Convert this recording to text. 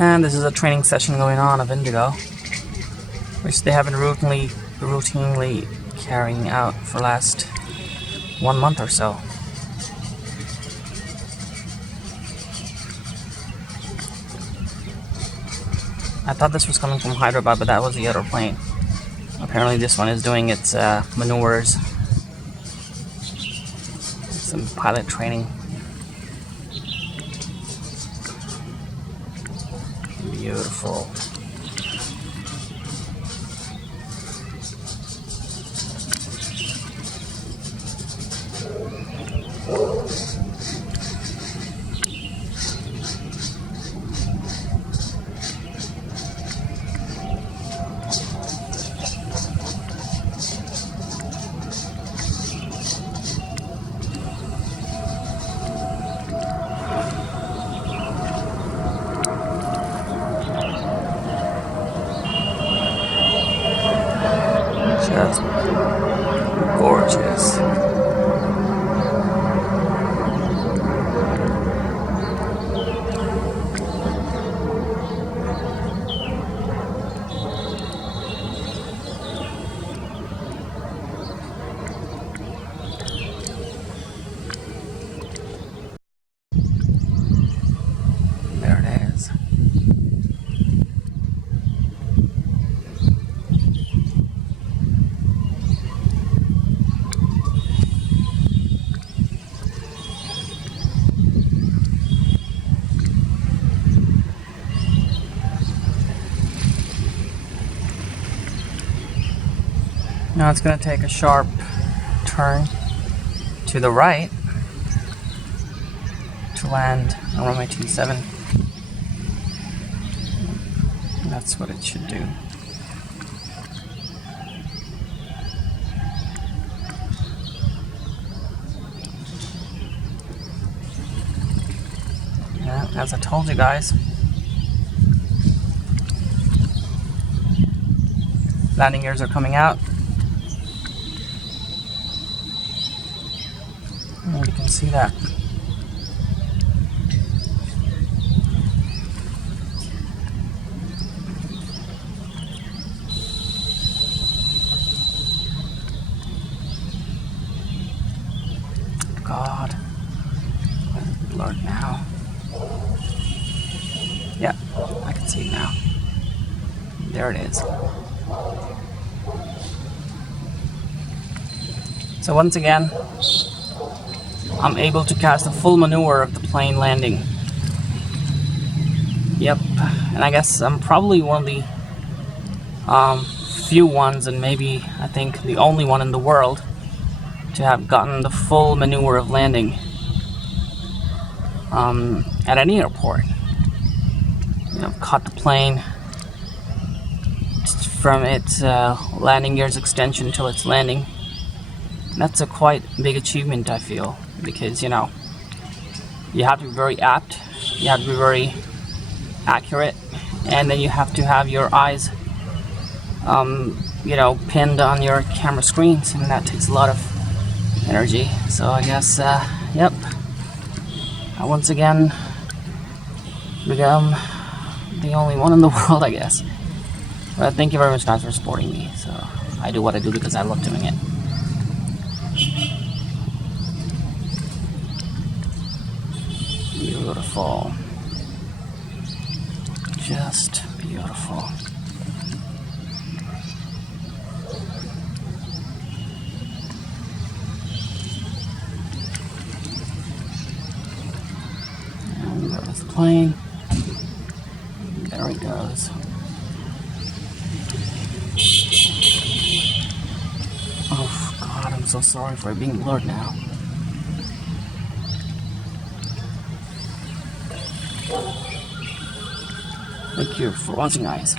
And this is a training session going on of IndiGo, which they have been routinely carrying out for the last 1 month or so. I thought this was coming from Hyderabad, but that was the other plane. Apparently this one is doing its maneuvers, some pilot training. Beautiful. Just gorgeous. There it is. Now it's going to take a sharp turn to the right to land on runway 27. That's what it should do. Yeah, as I told you guys, landing gears are coming out. And you can see that. God, why is it blurred now? Yeah, I can see it now. There it is. So once again, I'm able to cast a full maneuver of the plane landing. Yep, and I guess I'm probably one of the few ones, and maybe I think the only one in the world, to have gotten the full maneuver of landing at any airport. You know, caught the plane from its landing gears extension till its landing. That's a quite big achievement, I feel, because, you know, you have to be very apt, you have to be very accurate, and then you have to have your eyes, you know, pinned on your camera screens, and that takes a lot of energy. So I guess, yep, I once again become the only one in the world, I guess. But thank you very much, guys, for supporting me. So I do what I do because I love doing it. Beautiful. Just beautiful. And there's the plane. There it goes. Oh God, I'm so sorry for it being blurred now. Thank you for watching, guys.